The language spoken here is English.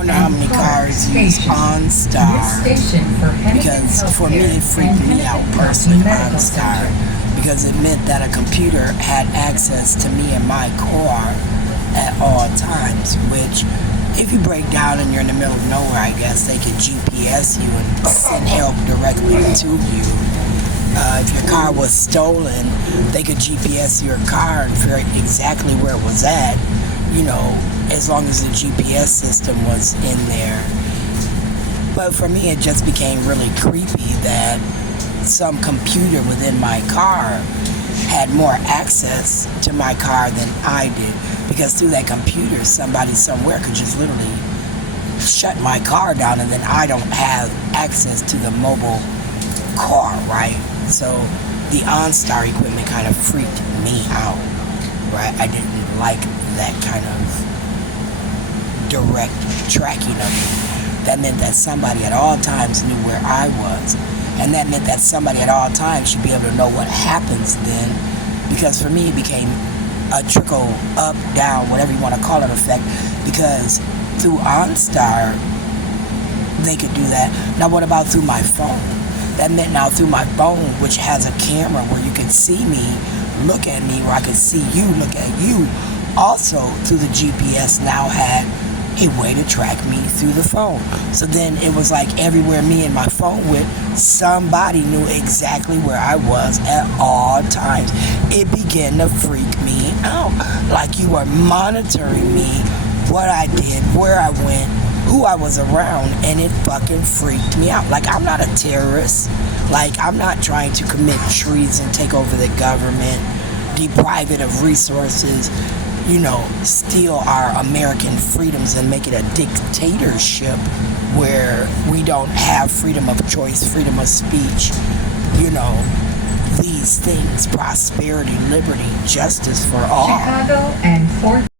wonder how many cars use OnStar, because for me it freaked me out personally, OnStar, because it meant that a computer had access to me and my car at all times, which if you break down and you're in the middle of nowhere, I guess they could GPS you and send help directly to you. If your car was stolen, they could GPS your car and figure out exactly where it was at, you know, as long as the GPS system was in there. But for me, it just became really creepy that some computer within my car had more access to my car than I did, because through that computer, somebody somewhere could just literally shut my car down, and then I don't have access to the mobile car, right? So the OnStar equipment kind of freaked me out, right? I didn't like that kind of direct tracking of me. That meant that somebody at all times knew where I was, and that meant that somebody at all times should be able to know what happens then, because for me it became a trickle up, down, whatever you want to call it effect, because through OnStar they could do that. Now what about through my phone? That meant now through my phone, which has a camera where you can see me, look at me, where I could see you, look at you, also through the GPS now had a way to track me through the phone. So then it was like everywhere me and my phone went, somebody knew exactly where I was at all times. It began to freak me out. Like you were monitoring me, what I did, where I went, who I was around, and it fucking freaked me out. Like, I'm not a terrorist. Like, I'm not trying to commit treason, take over the government, deprive it of resources, you know, steal our American freedoms and make it a dictatorship where we don't have freedom of choice, freedom of speech, you know, these things, prosperity, liberty, justice for all. Chicago and 4th